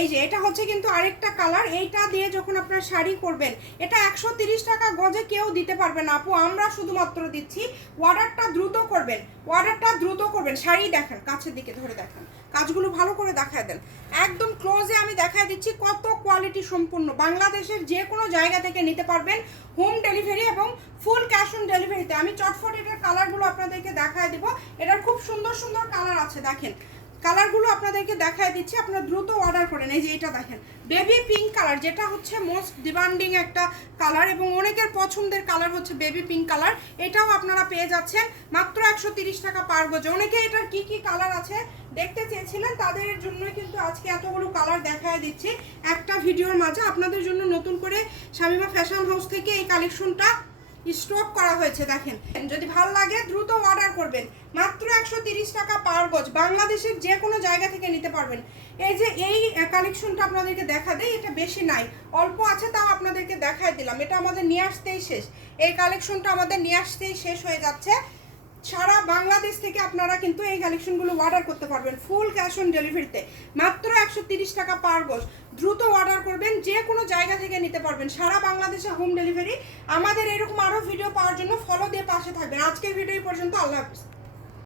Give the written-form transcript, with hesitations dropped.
এই যে এটা হচ্ছে কিন্তু আরেকটা কালার, এইটা দিয়ে যখন আপনারা শাড়ি করবেন, এটা 130 টাকা গজে কেউ দিতে পারবে না আপু, আমরা শুধুমাত্র দিচ্ছি। অর্ডারটা দ্রুত করবেন, অর্ডারটা দ্রুত করবেন। শাড়ি দেখেন, কাছের দিকে ধরে দেখেন, কাজগুলো ভালো করে দেখায় দেন, একদম ক্লোজে আমি দেখায় দিচ্ছি কত কোয়ালিটি সম্পূর্ণ। বাংলাদেশের যে কোনো জায়গা থেকে নিতে পারবেন, হোম ডেলিভারি এবং ফুল ক্যাশ অন ডেলিভারিতে। আমি চটফট এটার কালারগুলো আপনাদেরকে দেখায় দেবো। এটার খুব সুন্দর সুন্দর কালার আছে, দেখেন কালারগুলো আপনাদেরকে দেখায় দিচ্ছি, আপনারা দ্রুত অর্ডার করেন। এই যে এটা দেখেন বেবি পিঙ্ক কালার, যেটা হচ্ছে মোস্ট ডিমান্ডিং একটা কালার এবং অনেকের পছন্দের কালার হচ্ছে বেবি পিঙ্ক কালার। এটাও আপনারা পেয়ে যাচ্ছেন মাত্র 130 টাকা পার গজে। অনেকে এটার কি কি কালার আছে দেখতে চেয়েছিলেন, তাদের জন্যই কিন্তু আজকে এতগুলো কালার দেখায় দিচ্ছি একটা ভিডিওর মাঝে। আপনাদের জন্য নতুন করে শামিমা ফ্যাশন হাউস থেকে এই কালেকশনটা স্টক করা হয়েছে। দেখেন, যদি ভালো লাগে দ্রুত অর্ডার করবেন, মাত্র 130 টাকা পার গজ, বাংলাদেশের যে কোনো জায়গা থেকে নিতে পারবেন। এই যে এই কালেকশনটা আপনাদেরকে দেখা দেয়, এটা বেশি নাই, অল্প আছে, তাও আপনাদেরকে দেখাই দিলাম। এটা আমাদের নিয়ে আসতেই শেষ, এই কালেকশনটা আমাদের নিয়ে আসতেই শেষ হয়ে যাচ্ছে। সারা বাংলাদেশ থেকে আপনারা কিন্তু এই কালেকশনগুলো অর্ডার করতে পারবেন ফুল ক্যাশ অন ডেলিভারিতে, মাত্র 130 টাকা পার গজ। দ্রুত অর্ডার করবেন, যে কোনো জায়গা থেকে নিতে পারবেন, সারা বাংলাদেশে হোম ডেলিভারি। আমাদের এরকম আরও ভিডিও পাওয়ার জন্য ফলো দিয়ে পাশে থাকবেন। আজকের ভিডিও পর্যন্ত, আল্লাহ হাফিজ।